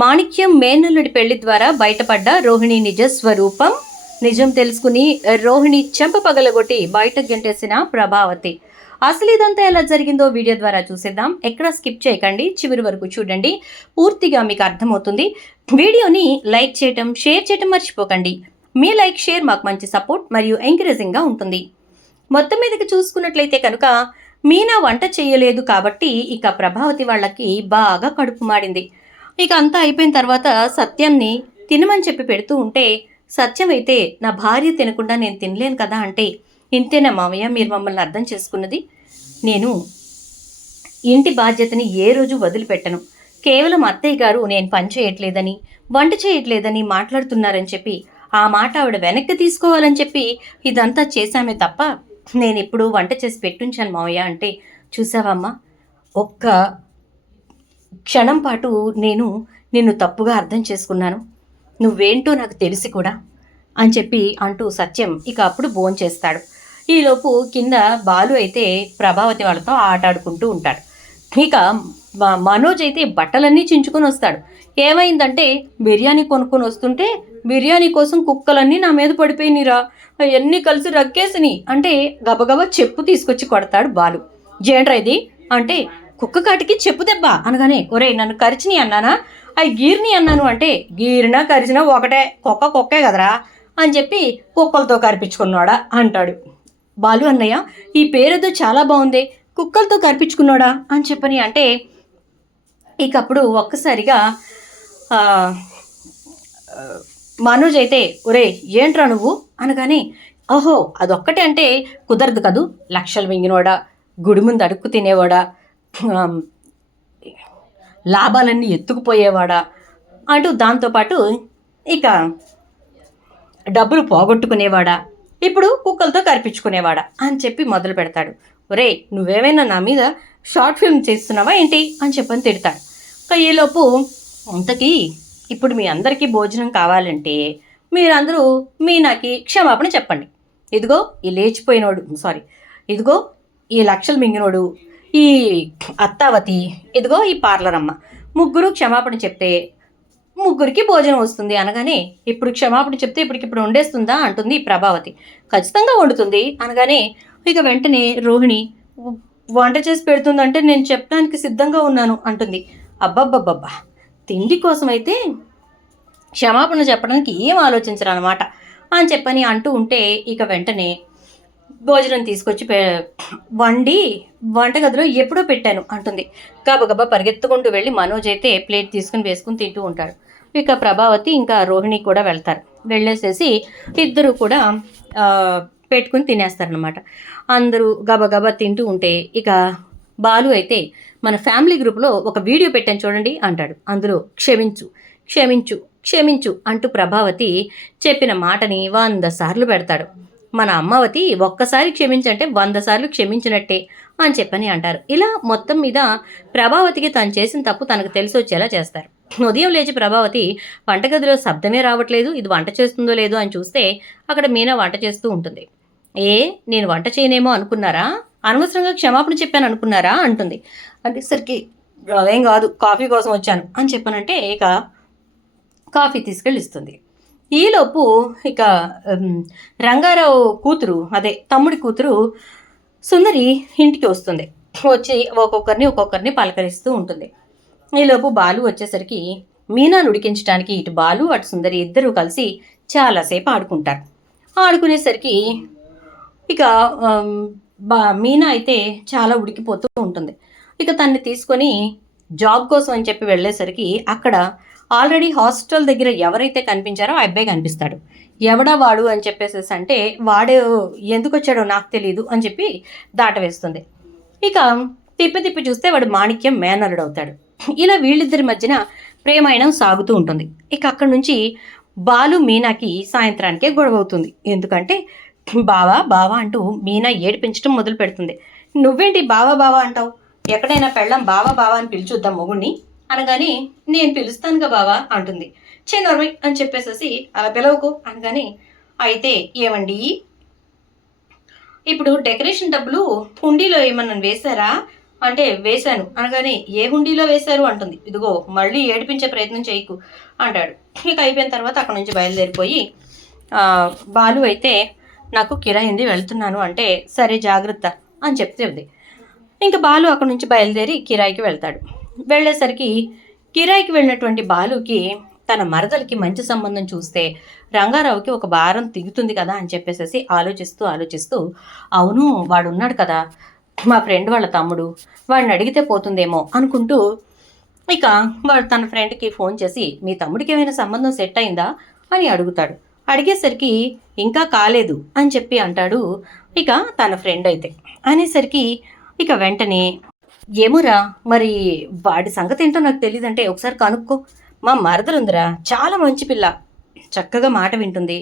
మాణిక్యం మేనల్లుడి పెళ్లి ద్వారా బయటపడ్డ రోహిణి నిజ స్వరూపం. నిజం తెలుసుకుని రోహిణి చెంప పగలగొట్టి బయట గెంటేసిన ప్రభావతి. అసలు ఇదంతా ఎలా జరిగిందో వీడియో ద్వారా చూసేద్దాం. ఎక్కడ స్కిప్ చేయకండి, చివరి వరకు చూడండి, పూర్తిగా మీకు అర్థమవుతుంది. వీడియోని లైక్ చేయటం, షేర్ చేయటం మర్చిపోకండి. మీ లైక్, షేర్ మాకు మంచి సపోర్ట్ మరియు ఎంకరేజింగ్గా ఉంటుంది. మొత్తం మీదకి చూసుకున్నట్లయితే కనుక మీనా వంట చేయలేదు కాబట్టి ఇక ప్రభావతి వాళ్ళకి బాగా కడుపు మాడింది. ఇక అంతా అయిపోయిన తర్వాత సత్యంని తినమని చెప్పి పెడుతూ ఉంటే సత్యం అయితే నా భార్య తినకుండా నేను తినలేను కదా అంటే, ఇంతేనా మావయ్య మీరు మమ్మల్ని అర్థం చేసుకున్నది? నేను ఇంటి బాధ్యతని ఏ రోజు వదిలిపెట్టను. కేవలం అత్తయ్య గారు నేను పని చేయట్లేదని, వంట చేయట్లేదని మాట్లాడుతున్నారని చెప్పి ఆ మాట ఆవిడ వెనక్కి తీసుకోవాలని చెప్పి ఇదంతా చేశామే తప్ప నేను ఇప్పుడు వంట చేసి పెట్టుంచాను మావయ్య అంటే, చూసావమ్మా ఒక్క క్షణం పాటు నేను నిన్ను తప్పుగా అర్థం చేసుకున్నాను, నువ్వేంటో నాకు తెలిసి కూడా అని చెప్పి అంటూ సత్యం ఇక అప్పుడు భోంచేస్తాడు. ఈలోపు కింద బాలు అయితే ప్రభావతి వాళ్ళతో ఆటాడుకుంటూ ఉంటాడు. ఇక మనోజ్ అయితే బట్టలన్నీ చించుకొని వస్తాడు. ఏమైందంటే బిర్యానీ కొనుక్కొని వస్తుంటే బిర్యానీ కోసం కుక్కలన్నీ నా మీద పడిపోయినరా, అవన్నీ కలిసి రక్కేసిని అంటే గబగబా చెప్పు తీసుకొచ్చి కొడతాడు బాలు. జేంట్రా ఇది అంటే, కుక్క కాటికి చెప్పు దెబ్బ అనగానే, ఒరే నన్ను కరిచిని అన్నానా, అవి గీర్ని అన్నాను అంటే, గీరినా కరిచినా ఒకటే, కుక్కే కదరా అని చెప్పి కుక్కలతో కరిపించుకున్నాడా అంటాడు. బాలు అన్నయ్య ఈ పేరేదో చాలా బాగుంది, కుక్కలతో కరిపించుకున్నాడా అని చెప్పని అంటే, ఇక అప్పుడు ఒక్కసారిగా మనోజ్ అయితే, ఒరే ఏంట్రా నువ్వు అనగానే, ఓహో అదొక్కటే అంటే కుదరదు కదూ, లక్షలు మింగినవాడా, గుడి ముందు అడుక్కు తినేవాడా, లాభాలన్నీ ఎత్తుకుపోయేవాడా అంటూ దాంతోపాటు ఇక డబ్బులు పోగొట్టుకునేవాడా, ఇప్పుడు కుక్కలతో కరిపించుకునేవాడా అని చెప్పి మొదలు పెడతాడు. ఒరే నువ్వేమైనా నా మీద షార్ట్ ఫిల్మ్ చేస్తున్నావా ఏంటి అని చెప్పని తిడతాడు. ఈలోపు అంతకీ ఇప్పుడు మీ అందరికీ భోజనం కావాలంటే మీరందరూ మీనాకి క్షమాపణ చెప్పండి. ఇదిగో ఈ లేచిపోయినోడు, ఇదిగో ఈ లక్షలు మింగినోడు, ఈ అత్తావతి, ఇదిగో ఈ పార్లర్ అమ్మ, ముగ్గురు క్షమాపణ చెప్తే ముగ్గురికి భోజనం వస్తుంది అనగానే, ఇప్పుడు క్షమాపణ చెప్తే ఇప్పటికిప్పుడు వండేస్తుందా అంటుంది ప్రభావతి. ఖచ్చితంగా వండుతుంది అనగానే ఇక వెంటనే రోహిణి వంట చేసి పెడుతుందంటే నేను చెప్పడానికి సిద్ధంగా ఉన్నాను అంటుంది. అబ్బబ్బబ్బబ్బా, తిండి కోసం అయితే క్షమాపణ చెప్పడానికి ఏం ఆలోచించరు అనమాట అని చెప్పని అంటూ ఉంటే ఇక వెంటనే భోజనం తీసుకొచ్చి వండి వంటగదిలో ఎప్పుడో పెట్టాను అంటుంది. గబగబా పరిగెత్తుకుంటూ వెళ్ళి మనోజ్ అయితే ప్లేట్ తీసుకుని వేసుకుని తింటూ ఉంటాడు. ఇక ప్రభావతి ఇంకా రోహిణి కూడా వెళ్తారు. వెళ్ళేసేసి ఇద్దరు కూడా పెట్టుకుని తినేస్తారనమాట. అందరూ గబగబా తింటూ ఉంటే ఇక బాలు అయితే, మన ఫ్యామిలీ గ్రూప్లో ఒక వీడియో పెట్టాను చూడండి అంటాడు. అందులో క్షమించు క్షమించు క్షమించు అంటూ ప్రభావతి చెప్పిన మాటని 100 సార్లు పెడతాడు. మన అమ్మావతి ఒక్కసారి క్షమించంటే 100 సార్లు క్షమించినట్టే అని చెప్పని అంటారు. ఇలా మొత్తం మీద ప్రభావతికి తను చేసిన తప్పు తనకు తెలిసి వచ్చేలా చేస్తారు. ఉదయం లేచి ప్రభావతి వంటగదిలో శబ్దమే రావట్లేదు, ఇది వంట చేస్తుందో లేదో అని చూస్తే అక్కడ మీనా వంట చేస్తూ ఉంటుంది. నేను వంట చేయనేమో అనుకున్నారా, అనవసరంగా క్షమాపణ చెప్పాను అనుకున్నారా అంటుంది. అంటేసరికి అదేం కాదు, కాఫీ కోసం వచ్చాను అని చెప్పానంటే ఇక కాఫీ తీసుకెళ్ళి ఇస్తుంది. ఈలోపు ఇక రంగారావు కూతురు, అదే తమ్ముడి కూతురు సుందరి ఇంటికి వస్తుంది. వచ్చి ఒక్కొక్కరిని పలకరిస్తూ ఉంటుంది. ఈలోపు బాలు వచ్చేసరికి మీనాను ఉడికించడానికి ఇటు బాలు అటు సుందరి ఇద్దరూ కలిసి చాలాసేపు ఆడుకుంటారు. ఆడుకునేసరికి ఇక మీనా అయితే చాలా ఉడికిపోతూ ఉంటుంది. ఇక తన్ని తీసుకొని జాబ్ కోసం అని చెప్పి వెళ్ళేసరికి అక్కడ ఆల్రెడీ హాస్టల్ దగ్గర ఎవరైతే కనిపించారో ఆ అబ్బాయి కనిపిస్తాడు. ఎవడా వాడు అని చెప్పేసేసి అంటే, వాడు ఎందుకు వచ్చాడో నాకు తెలియదు అని చెప్పి దాటవేస్తుంది. ఇక తిప్పి చూస్తే వాడు మాణిక్యం మేనల్లుడు అవుతాడు. ఇలా వీళ్ళిద్దరి మధ్యన ప్రేమాయణం సాగుతూ ఉంటుంది. ఇక అక్కడి నుంచి బాలు మీనాకి సాయంత్రానికే గొడవ అవుతుంది. ఎందుకంటే బావా అంటూ మీనా ఏడిపించడం మొదలు పెడుతుంది. నువ్వేంటి బావా అంటావు, ఎక్కడైనా పెళ్ళం బావా అని పిలిచొద్దాం మొగుడిని అనగానే, నేను పిలుస్తానుగా బావా అంటుంది. నోర్మై అని చెప్పేసేసి అలా పిలవకు అనగానే, అయితే ఏమండి ఇప్పుడు డెకరేషన్ డబ్బులు హుండీలో ఏమన్నా వేశారా అంటే వేశాను అనగానే ఏ హుండీలో వేశారు అంటుంది. ఇదిగో మళ్ళీ ఏడిపించే ప్రయత్నం చేయకు అంటాడు. ఇక అయిపోయిన తర్వాత అక్కడ నుంచి బయలుదేరిపోయి బాలు అయితే నాకు కిరాయి ఉంది వెళ్తున్నాను అంటే సరే జాగ్రత్త అని చెప్తుంది. ఇంకా బాలు అక్కడ నుంచి బయలుదేరి కిరాయికి వెళ్తాడు. వెళ్ళేసరికి కిరాయికి వెళ్ళినటువంటి బాలుకి తన మరదలకి మంచి సంబంధం చూస్తే రంగారావుకి ఒక భారం దిగుతుంది కదా అని చెప్పేసి ఆలోచిస్తూ అవును వాడు ఉన్నాడు కదా మా ఫ్రెండ్ వాళ్ళ తమ్ముడు, వాడిని అడిగితే పోతుందేమో అనుకుంటూ ఇక వాడు తన ఫ్రెండ్కి ఫోన్ చేసి మీ తమ్ముడికి ఏమైనా సంబంధం సెట్ అయిందా అని అడుగుతాడు. అడిగేసరికి ఇంకా కాలేదు అని చెప్పి అంటాడు ఇక తన ఫ్రెండ్ అయితే. అనేసరికి ఇక వెంటనే ఏమురా మరి వాడి సంగతి ఏంటో నాకు తెలియదంటే ఒకసారి కనుక్కో, మా మరదలుందిరా చాలా మంచి పిల్ల, చక్కగా మాట వింటుంది,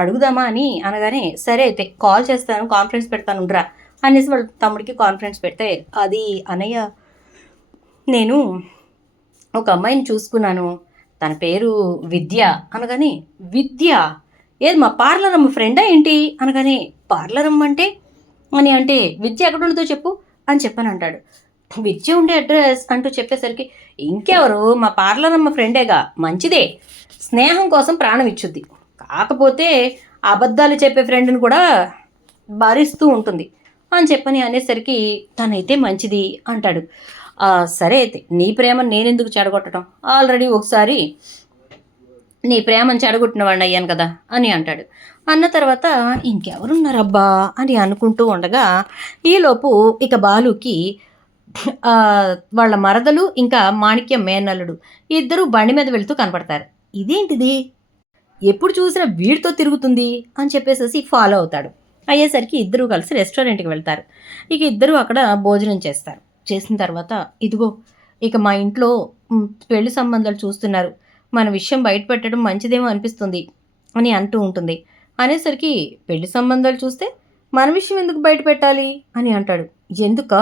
అడుగుదామా అని అనగానే సరే అయితే కాల్ చేస్తాను కాన్ఫరెన్స్ పెడతాను రా అనేసి వాళ్ళ తమ్ముడికి కాన్ఫరెన్స్ పెడితే అది అన్నయ్య నేను ఒక అమ్మాయిని చూసుకున్నాను తన పేరు విద్య అనగానే విద్య ఏది మా పార్లరమ్మ ఫ్రెండా ఏంటి అనగానే పార్లరమ్మ అంటే విద్య ఎక్కడ ఉండదో చెప్పు అని చెప్పని అంటాడు. విద్య ఉండే అడ్రస్ అంటూ చెప్పేసరికి ఇంకెవరు మా పార్లరమ్మ ఫ్రెండేగా, మంచిదే, స్నేహం కోసం ప్రాణం ఇచ్చుద్ది, కాకపోతే అబద్ధాలు చెప్పే ఫ్రెండ్ని కూడా భరిస్తూ ఉంటుంది అని చెప్పని అనేసరికి తనైతే మంచిది అంటాడు. సరే అయితే నీ ప్రేమను నేనెందుకు చెడగొట్టడం, ఆల్రెడీ ఒకసారి నీ ప్రేమను చెడగొట్టిన వాడిని అయ్యాను కదా అని అంటాడు. అన్న తర్వాత ఇంకెవరున్నారబ్బా అని అనుకుంటూ ఉండగా ఈలోపు ఇక బాలుకి వాళ్ళ మరదలు ఇంకా మాణిక్యం మేనల్లుడు ఇద్దరు బండి మీద వెళ్తూ కనపడతారు. ఇదేంటిది ఎప్పుడు చూసినా వీడితో తిరుగుతుంది అని చెప్పేసి ఫాలో అవుతాడు. అయ్యేసరికి ఇద్దరు కలిసి రెస్టారెంట్కి వెళ్తారు. ఇక ఇద్దరు అక్కడ భోజనం చేస్తారు. చేసిన తర్వాత ఇదిగో ఇక మా ఇంట్లో పెళ్లి సంబంధాలు చూస్తున్నారు, మన విషయం బయట పెట్టడం మంచిదేమో అనిపిస్తుంది అని అంటూ ఉంటుంది. అనేసరికి పెళ్లి సంబంధాలు చూస్తే మన విషయం ఎందుకు బయట పెట్టాలి అని అంటాడు. ఎందుకా,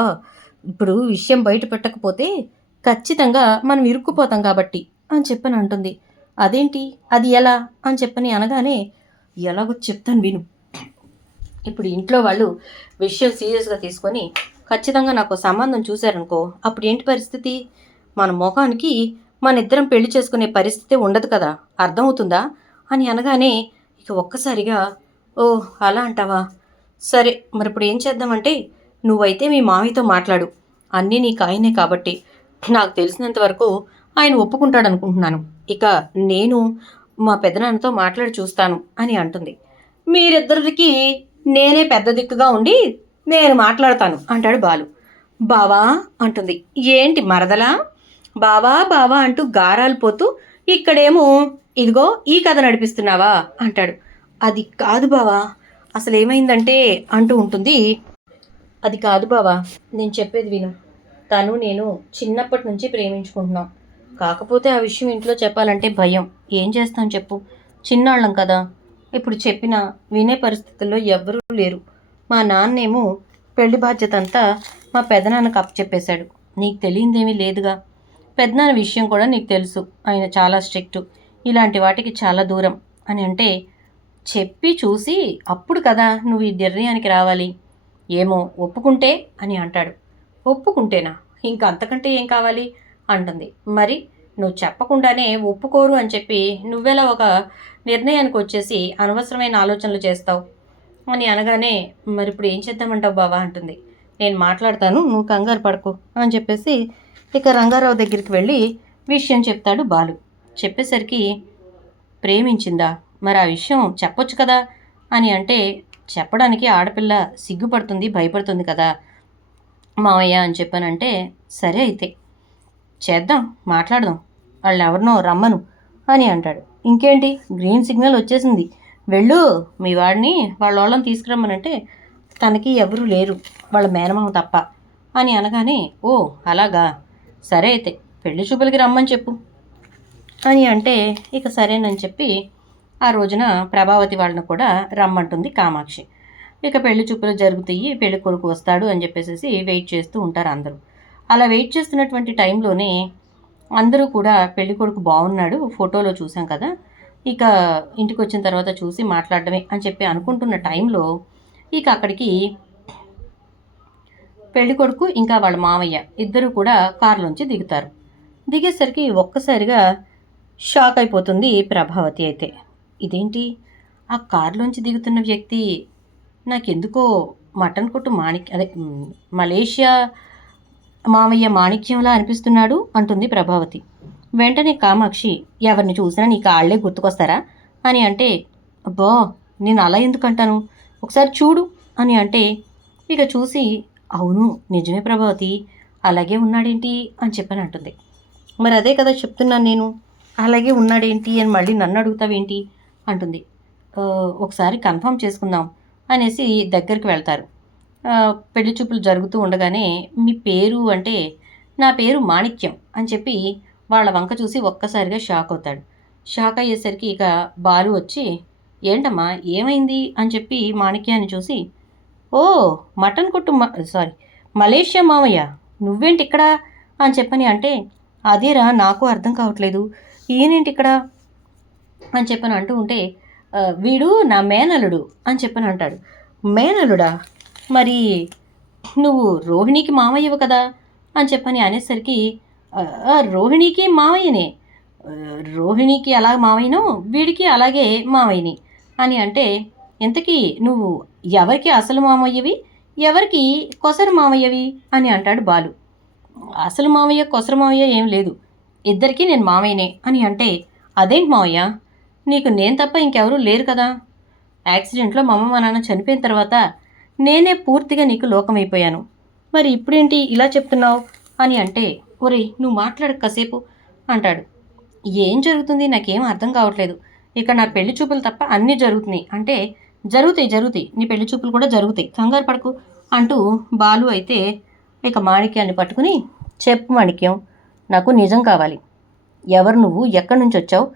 ఇప్పుడు విషయం బయట పెట్టకపోతే ఖచ్చితంగా మనం ఇరుక్కుపోతాం కాబట్టి అని చెప్పని అంటుంది. అదేంటి అది ఎలా అని చెప్పని అనగానే ఎలాగో చెప్తాను విను. ఇప్పుడు ఇంట్లో వాళ్ళు విషయం సీరియస్గా తీసుకొని ఖచ్చితంగా నాకు సంబంధం చూశారనుకో అప్పుడు ఏంటి పరిస్థితి, మన ముఖానికి మన ఇద్దరం పెళ్లి చేసుకునే పరిస్థితి ఉండదు కదా, అర్థమవుతుందా అని అనగానే ఇక ఒక్కసారిగా ఓ అలా అంటావా, సరే మరి ఇప్పుడు ఏం చేద్దామంటే నువ్వైతే మీ మామయ్యతో మాట్లాడు, అన్నీ నీకు ఆయనే కాబట్టి నాకు తెలిసినంత వరకు ఆయన ఒప్పుకుంటాడు అనుకుంటున్నాను, ఇక నేను మా పెదనాన్నతో మాట్లాడి చూస్తాను అని అంటుంది. మీరిద్దరికి నేనే పెద్ద దిక్కుగా ఉండి నేను మాట్లాడతాను అంటాడు బాలు. బావా అంటుంది. ఏంటి మరదలా, బావా బావా అంటూ గారాలు పోతూ ఇక్కడేమో ఇదిగో ఈ కథ నడిపిస్తున్నావా అంటాడు. అది కాదు బావా, అసలు ఏమైందంటే అంటూ ఉంటుంది. అది కాదు బావా, నేను చెప్పేది విను, తను నేను చిన్నప్పటి నుంచి ప్రేమించుకుంటున్నాం, కాకపోతే ఆ విషయం ఇంట్లో చెప్పాలంటే భయం, ఏం చేస్తాను చెప్పు, చిన్నాళ్ళం కదా, ఇప్పుడు చెప్పినా వినే పరిస్థితుల్లో ఎవ్వరూ లేరు, మా నాన్నేమో పెళ్లి బాధ్యత అంతా మా పెదనాన్నకు అప్పచెప్పేశాడు, నీకు తెలియందేమీ లేదుగా, పెదనాన్న విషయం కూడా నీకు తెలుసు, ఆయన చాలా స్ట్రిక్టు, ఇలాంటి వాటికి చాలా దూరం అని అంటే చెప్పి చూసి అప్పుడు కదా నువ్వు ఈ నిర్ణయానికి రావాలి, ఏమో ఒప్పుకుంటే అని అంటాడు. ఒప్పుకుంటేనా, ఇంకా అంతకంటే ఏం కావాలి అంటుంది. మరి నువ్వు చెప్పకుండానే ఒప్పుకోరు అని చెప్పి నువ్వెలా ఒక నిర్ణయానికి వచ్చేసి అనవసరమైన ఆలోచనలు చేస్తావు అని అనగానే మరి ఇప్పుడు ఏం చేద్దామంటావు బావా అంటుంది. నేను మాట్లాడతాను, నువ్వు కంగారు పడకు అని చెప్పేసి ఇక రంగారావు దగ్గరికి వెళ్ళి విషయం చెప్తాడు బాలు. చెప్పేసరికి ప్రేమించిందా, మరి ఆ విషయం చెప్పొచ్చు కదా అని అంటే చెప్పడానికి ఆడపిల్ల సిగ్గుపడుతుంది, భయపడుతుంది కదా మావయ్య అని చెప్పానంటే సరే అయితే చేద్దాం, మాట్లాడదాం, వాళ్ళు ఎవరినో రమ్మను అని అంటాడు. ఇంకేంటి గ్రీన్ సిగ్నల్ వచ్చేసింది, వెళ్ళు మీ వాడిని వాళ్ళని తీసుకురమ్మనంటే తనకి ఎవరూ లేరు వాళ్ళ మేనమామ తప్ప అని అనగానే ఓ అలాగా, సరే అయితే పెళ్లి చూపులకి రమ్మని చెప్పు అని అంటే ఇక సరేనని చెప్పి ఆ రోజున ప్రభావతి వాళ్ళని కూడా రమ్మంటుంది కామాక్షి. ఇక పెళ్లి చూపులు జరుగుతాయి, పెళ్లి కొడుకు వస్తాడు అని చెప్పేసి వెయిట్ చేస్తూ ఉంటారు అందరూ. అలా వెయిట్ చేస్తున్నటువంటి టైంలోనే అందరూ కూడా పెళ్లి కొడుకు బాగున్నాడు, ఫోటోలో చూసాం కదా, ఇక ఇంటికి వచ్చిన తర్వాత చూసి మాట్లాడడమే అని చెప్పి అనుకుంటున్న టైంలో ఇక అక్కడికి పెళ్లి కొడుకు ఇంకా వాళ్ళ మామయ్య ఇద్దరు కూడా కారులోంచి దిగుతారు. దిగేసరికి ఒక్కసారిగా షాక్ అయిపోతుంది ప్రభావతి అయితే. ఇదేంటి, ఆ కారులోంచి దిగుతున్న వ్యక్తి నాకెందుకో మటన్ కొట్టు మలేషియా మామయ్య మాణిక్యంలా అనిపిస్తున్నాడు అంటుంది ప్రభావతి. వెంటనే కామాక్షి, ఎవరిని చూసినా నీ కాళ్లే గుర్తుకొస్తారా అని అంటే, అబ్బో నేను అలా ఎందుకంటాను, ఒకసారి చూడు అని అంటే, ఇక చూసి అవును నిజమే ప్రభావతి, అలాగే ఉన్నాడేంటి అని చెప్పని అంటుంది. మరి అదే కదా చెప్తున్నాను నేను, అలాగే ఉన్నాడేంటి అని మళ్ళీ నన్ను అడుగుతావేంటి అంటుంది. ఒకసారి కన్ఫర్మ్ చేసుకుందాం అనేసి దగ్గరికి వెళ్తారు. పెళ్లి చూపులు జరుగుతూ ఉండగానే మీ పేరు అంటే, నా పేరు మాణిక్యం అని చెప్పి వాళ్ళ వంక చూసి ఒక్కసారిగా షాక్ అవుతాడు. షాక్ అయ్యేసరికి ఇక బాలు వచ్చి, ఏంటమ్మా ఏమైంది అని చెప్పి మాణిక్యాన్ని చూసి, ఓ మటన్ కొట్టు మలేషియా మామయ్య నువ్వేంటి ఇక్కడ అని చెప్పని అంటే, అదేరా నాకు అర్థం కావట్లేదు, ఈయనేంటి ఇక్కడ అని చెప్పని అంటూ ఉంటే, వీడు నా మేనలుడు అని చెప్పని అంటాడు. మేనలుడా, మరి నువ్వు రోహిణికి మామయ్యవు కదా అని చెప్పని అనేసరికి, రోహిణికి మామయ్యనే, రోహిణికి అలా మామయ్యను వీడికి అలాగే మామయ్యని అని అంటే, ఇంతకీ నువ్వు ఎవరికి అసలు మామయ్యవి, ఎవరికి కొసరు మామయ్యవి అని అంటాడు బాలు. అసలు మామయ్య కొసరు మామయ్య ఏం లేదు, ఇద్దరికీ నేను మామయ్యనే అని అంటే, అదేంటి మామయ్య, నీకు నేను తప్ప ఇంకెవరూ లేరు కదా, యాక్సిడెంట్లో మా అమ్మ మా నాన్న చనిపోయిన తర్వాత నేనే పూర్తిగా నీకు లోకమైపోయాను, మరి ఇప్పుడేంటి ఇలా చెప్తున్నావు అని అంటే, ఒరేయ్ నువ్వు మాట్లాడు కాసేపు అంటాడు. ఏం జరుగుతుంది నాకేం అర్థం కావట్లేదు, ఇక నా పెళ్లి చూపులు తప్ప అన్నీ జరుగుతున్నాయి అంటే, జరుగుతాయి నీ పెళ్లి చూపులు కూడా జరుగుతాయి, కంగారు పడకు అంటూ బాలు అయితే ఇక మాణిక్యాన్ని పట్టుకుని, చెప్పు మాణిక్యం, నాకు నిజం కావాలి, ఎవరు నువ్వు, ఎక్కడి నుంచి వచ్చావు,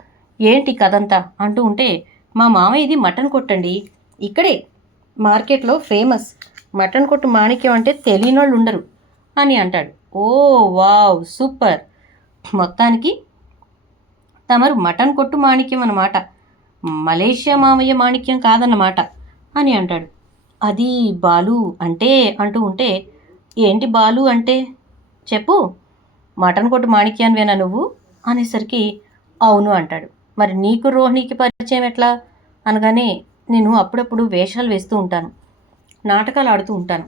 ఏంటి కథంతా అంటూ ఉంటే, మా మామయ్యది మటన్ కొట్టండి, ఇక్కడే మార్కెట్లో ఫేమస్, మటన్ కొట్టు మాణిక్యం అంటే తెలియని వాళ్ళు ఉండరు అని అంటాడు. ఓ వావ్ సూపర్, మొత్తానికి తమరు మటన్ కొట్టు మాణిక్యం అన్నమాట, మలేషియా మామయ్య మాణిక్యం కాదన్నమాట అని అంటాడు. అది బాలు అంటే అంటూ ఉంటే, ఏంటి బాలు అంటే చెప్పు, మటన్ కొట్టు మాణిక్యాన్వేనా నువ్వు అనేసరికి అవును అంటాడు. మరి నీకు రోహిణికి పరిచయం ఎట్లా అనగానే, నేను అప్పుడప్పుడు వేషాలు వేస్తూ ఉంటాను, నాటకాలు ఆడుతూ ఉంటాను,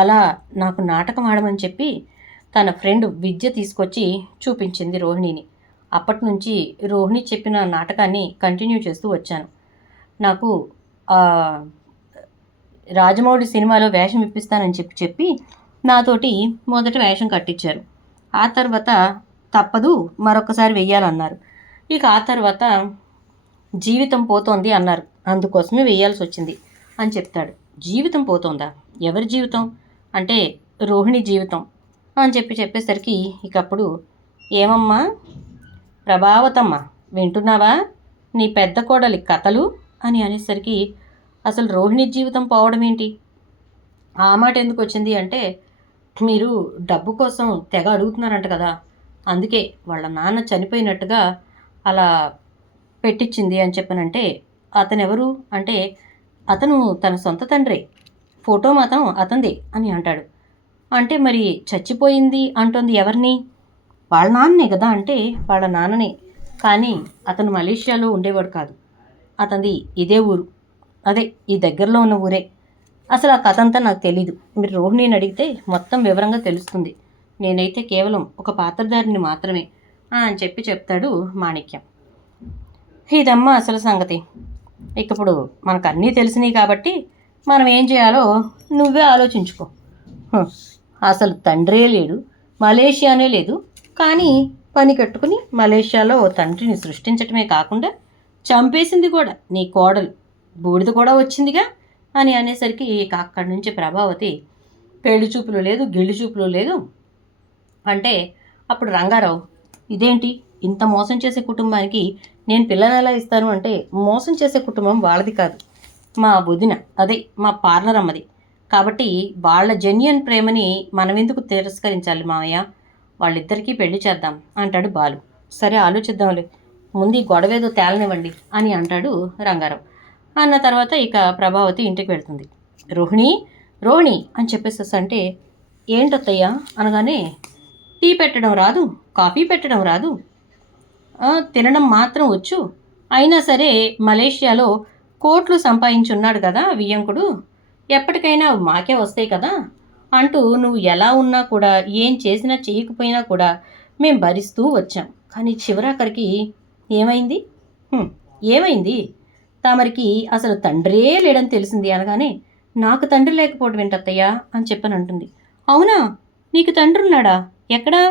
అలా నాకు నాటకం ఆడమని చెప్పి తన ఫ్రెండ్ విద్య తీసుకొచ్చి చూపించింది రోహిణిని. అప్పటి నుంచి రోహిణి చెప్పిన నాటకాన్ని కంటిన్యూ చేస్తూ వచ్చాను. నాకు రాజమౌళి సినిమాలో వేషం ఇప్పిస్తానని చెప్పి నాతోటి మొదట వేషం కట్టించారు. ఆ తర్వాత తప్పదు మరొకసారి వెయ్యాలన్నారు. ఇక ఆ తర్వాత జీవితం పోతోంది అన్నారు, అందుకోసమే వేయాల్సి వచ్చింది అని చెప్తాడు. జీవితం పోతోందా, ఎవరి జీవితం అంటే రోహిణి జీవితం అని చెప్పేసరికి ఇక అప్పుడు, ఏమమ్మా ప్రభావతమ్మ వింటున్నావా నీ పెద్ద కోడలి కథలు అని అనేసరికి, అసలు రోహిణి జీవితం పోవడం ఏంటి, ఆ మాట ఎందుకు వచ్చింది అంటే, మీరు డబ్బు కోసం తెగ అడుగుతున్నారంట కదా, అందుకే వాళ్ళ నాన్న చనిపోయినట్టుగా అలా పెట్టించింది అని చెప్పనంటే, అతను ఎవరు అంటే, అతను తన సొంత తండ్రే, ఫోటో మాత్రం అతందే అని అంటాడు. అంటే మరి చచ్చిపోయింది అంటుంది ఎవరిని, వాళ్ళ నాన్ననే కదా అంటే, వాళ్ళ నాన్ననే, కానీ అతను మలేషియాలో ఉండేవాడు కాదు, అతనిది ఇదే ఊరు, అదే ఈ దగ్గరలో ఉన్న ఊరే, అసలు ఆ కథ అంతా నాకు తెలీదు, మీరు రోహిణిని అడిగితే మొత్తం వివరంగా తెలుస్తుంది, నేనైతే కేవలం ఒక పాత్రధారిని మాత్రమే అని చెప్తాడు మాణిక్యం. ఇదమ్మా అసలు సంగతి, ఇప్పుడు మనకు అన్నీ తెలిసినాయి కాబట్టి మనం ఏం చేయాలో నువ్వే ఆలోచించుకో. అసలు తండ్రే లేడు, మలేషియానే లేదు, కానీ పని కట్టుకుని మలేషియాలో ఓ తండ్రిని సృష్టించటమే కాకుండా చంపేసింది కూడా నీ కోడలు, బూడిద కూడా వచ్చిందిగా అని అనేసరికి ఇక అక్కడి నుంచి ప్రభావతి పెళ్లి చూపులు లేదు, గిళ్ళి చూపులు లేదు అంటే, అప్పుడు రంగారావు, ఇదేంటి ఇంత మోసం చేసే కుటుంబానికి నేను పిల్లని ఎలా ఇస్తాను అంటే, మోసం చేసే కుటుంబం వాళ్ళది కాదు, మా వదిన, అదే మా పార్లర్ అమ్మది, కాబట్టి వాళ్ళ జెన్యున్ ప్రేమని మనం ఎందుకు తిరస్కరించాలి మామయ్య, వాళ్ళిద్దరికీ పెళ్లి చేద్దాం అంటాడు బాలు. సరే ఆలోచిద్దాంలే, ముందు ఈ గొడవేదో తేలనివ్వండి అని అంటాడు రంగారావు. అన్న తర్వాత ఇక ప్రభావతి ఇంటికి వెళ్తుంది. రోహిణి రోహిణి అని చెప్పేసి అంటే, ఏంటత్తయ్యా అనగానే, టీ పెట్టడం రాదు, కాఫీ పెట్టడం రాదు, తినడం మాత్రం వచ్చు. అయినా సరే మలేషియాలో కోట్లు సంపాదించున్నాడు కదా వియ్యంకుడు, ఎప్పటికైనా అవి మాకే వస్తాయి కదా అంటూ నువ్వు ఎలా ఉన్నా కూడా, ఏం చేసినా చేయకపోయినా కూడా మేం భరిస్తూ వచ్చాం. కానీ చివరాఖరికి ఏమైంది? "హ్మ్, ఏమైంది? తమరికి అసలు తండ్రే లేడని తెలిసింది" అనగానే, నాకు తండ్రి లేకపోవడం ఏంటత్తయ్యా అని చెప్పని అంటుంది. అవునా, నీకు తండ్రి ఉన్నాడా? ఎక్కడా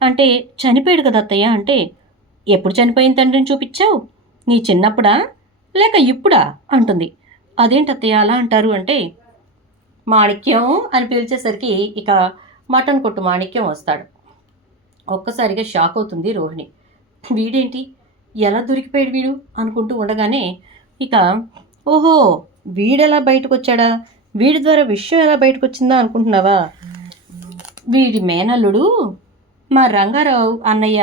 అంటే, చనిపోయాడు కదా అత్తయ్య అంటే, ఎప్పుడు చనిపోయిన తండ్రిని చూపించావు? నీ చిన్నప్పుడా లేక ఇప్పుడా అంటుంది. అదేంటత్తయ్య అలా అంటారు అంటే, మాణిక్యం అని పిలిచేసరికి ఇక మటన్ కొట్టు మాణిక్యం వస్తాడు. ఒక్కసారిగా షాక్ అవుతుంది రోహిణి. వీడేంటి, ఎలా దొరికిపోయాడు వీడు అనుకుంటూ ఉండగానే ఇక, ఓహో, వీడెలా బయటకు వచ్చాడా, వీడి ద్వారా విషయం ఎలా బయటకు వచ్చిందా అనుకుంటున్నావా? వీడి మేనల్లుడు మా రంగారావు అన్నయ్య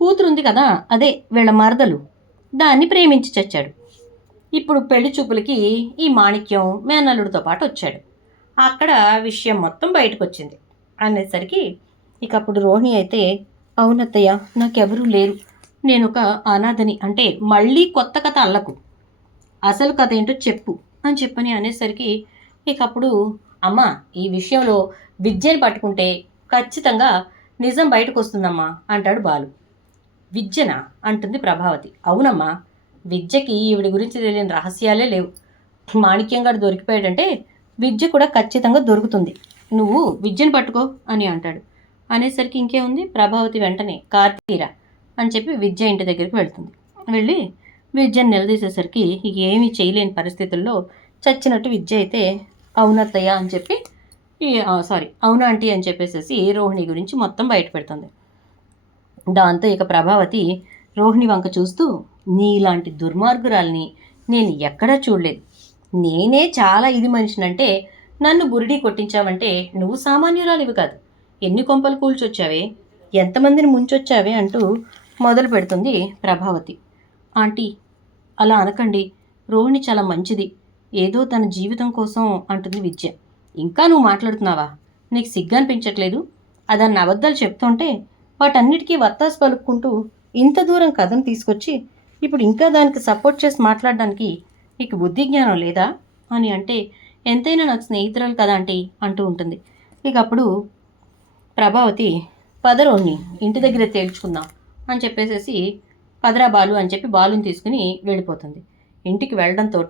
కూతురుంది కదా, అదే వీళ్ళ మరదలు, దాన్ని ప్రేమించి చచ్చాడు. ఇప్పుడు పెళ్లి చూపులకి ఈ మాణిక్యం మేనల్లుడితో పాటు వచ్చాడు. అక్కడ విషయం మొత్తం బయటకు వచ్చింది అనేసరికి ఇక అప్పుడు రోహిణి అయితే, అవునత్తయ్య, నాకెవరూ లేరు, నేను ఒక అనాథని అంటే, మళ్ళీ కొత్త కథ అల్లకు, అసలు కథ ఏంటో చెప్పు అని చెప్పని అనేసరికి ఇక అప్పుడు, అమ్మ, ఈ విషయంలో విద్యని పట్టుకుంటే ఖచ్చితంగా నిజం బయటకు వస్తుందమ్మా అంటాడు బాలు. విద్యనా అంటుంది ప్రభావతి. అవునమ్మా, విద్యకి ఈవిడి గురించి తెలియని రహస్యాలే లేవు. మాణిక్యం గారు దొరికిపోయాడంటే విద్య కూడా ఖచ్చితంగా దొరుకుతుంది, నువ్వు విద్యను పట్టుకో అని అంటాడు. అనేసరికి ఇంకేముంది, ప్రభావతి వెంటనే కార్తీరా అని చెప్పి విద్య ఇంటి దగ్గరికి వెళ్తుంది. వెళ్ళి విద్యను నిలదీసేసరికి ఏమీ చేయలేని పరిస్థితుల్లో చచ్చినట్టు విద్య అయితే, అవునత్తయ్య అని చెప్పి అవునా ఆంటీ అని చెప్పేసేసి రోహిణి గురించి మొత్తం బయట పెడుతుంది. దాంతో ఇక ప్రభావతి రోహిణి వంక చూస్తూ, నీలాంటి దుర్మార్గురాల్ని నేను ఎక్కడా చూడలేదు. నేనే చాలా ఇది మనిషినంటే నన్ను బురిడీ కొట్టించావంటే నువ్వు సామాన్యురాలివి కాదు. ఎన్ని కొంపలు కూల్చొచ్చావే, ఎంతమందిని ముంచొచ్చావే అంటూ మొదలు పెడుతుంది ప్రభావతి. ఆంటీ, అలా అనకండి, రోహిణి చాలా మంచిది, ఏదో తన జీవితం కోసం అంటుంది విద్య. ఇంకా నువ్వు మాట్లాడుతున్నావా? నీకు సిగ్గు అనిపించట్లేదు? అదన్న అబద్ధాలు చెప్తుంటే వాటన్నిటికీ వత్తాసు పలుక్కుంటూ ఇంత దూరం కథను తీసుకొచ్చి ఇప్పుడు ఇంకా దానికి సపోర్ట్ చేసి మాట్లాడడానికి నీకు బుద్ధి జ్ఞానం లేదా అని అంటే, ఎంతైనా నాకు స్నేహితురాలు కదా ఆంటీ అంటూ ఉంటుంది. ఇక అప్పుడు ప్రభావతి, పదరోని ఇంటి దగ్గర తేల్చుకుందాం అని చెప్పేసేసి, పదరా బాలు అని చెప్పి బాలుని తీసుకుని వెళ్ళిపోతుంది. ఇంటికి వెళ్ళడంతో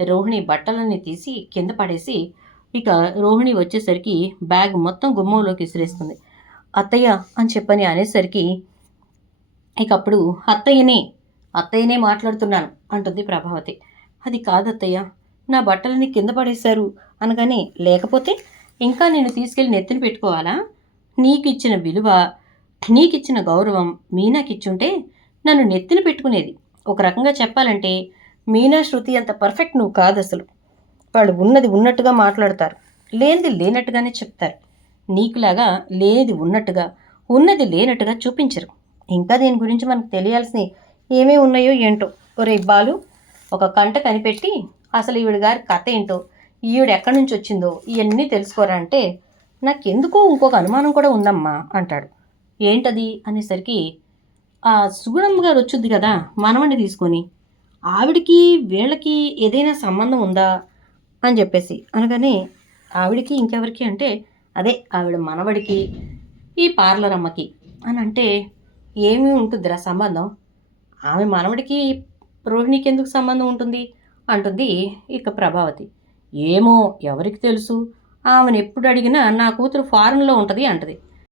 రోహిణి బట్టలన్నీ తీసి కింద పడేసి ఇక రోహిణి వచ్చేసరికి బ్యాగ్ మొత్తం గుమ్మంలోకి విసిరేస్తుంది. అత్తయ్య అని చెప్పని అనేసరికి ఇక అప్పుడు అత్తయ్యనే మాట్లాడుతున్నాను అంటుంది ప్రభావతి. అది కాదత్తయ్య, నా బట్టలని కింద పడేశారు అనగానే, లేకపోతే ఇంకా నేను తీసుకెళ్ళి నెత్తిన పెట్టుకోవాలా? నీకు ఇచ్చిన విలువ, నీకిచ్చిన గౌరవం మీనాకిచ్చుంటే నన్ను నెత్తిన పెట్టుకునేది. ఒక రకంగా చెప్పాలంటే మీనా, శృతి అంత పర్ఫెక్ట్ నువ్వు కాదు అసలు. వాళ్ళు ఉన్నది ఉన్నట్టుగా మాట్లాడతారు, లేనిది లేనట్టుగానే చెప్తారు. నీకులాగా లేనిది ఉన్నట్టుగా, ఉన్నది లేనట్టుగా చూపించరు. ఇంకా దీని గురించి మనకు తెలియాల్సినవి ఏమేమి ఉన్నాయో ఏంటో. ఒరే బాలు, ఒక కంట కనిపెట్టి అసలు ఈవిడ గారి కథ ఏంటో, ఈవిడ ఎక్కడి నుంచి వచ్చిందో ఇవన్నీ తెలుసుకోరా అంటే, నాకెందుకో ఇంకొక అనుమానం కూడా ఉందమ్మా అంటాడు. ఏంటది అనేసరికి, ఆ సుగుణమ్మ గారు వచ్చుద్ది కదా మనవణ్ణి తీసుకొని, ఆవిడికి వీళ్ళకి ఏదైనా సంబంధం ఉందా అని చెప్పేసి అనగానే, ఆవిడికి ఇంకెవరికి అంటే, అదే ఆవిడ మనవడికి ఈ పార్లర్ అమ్మకి అని అంటే, ఏమీ ఉంటుందిరా సంబంధం? ఆమె మనవడికి రోహిణికి ఎందుకు సంబంధం ఉంటుంది అంటుంది ఇక ప్రభావతి. ఏమో, ఎవరికి తెలుసు, ఆమెను ఎప్పుడు అడిగినా నా కూతురు ఫారెన్లో ఉంటుంది అంటది.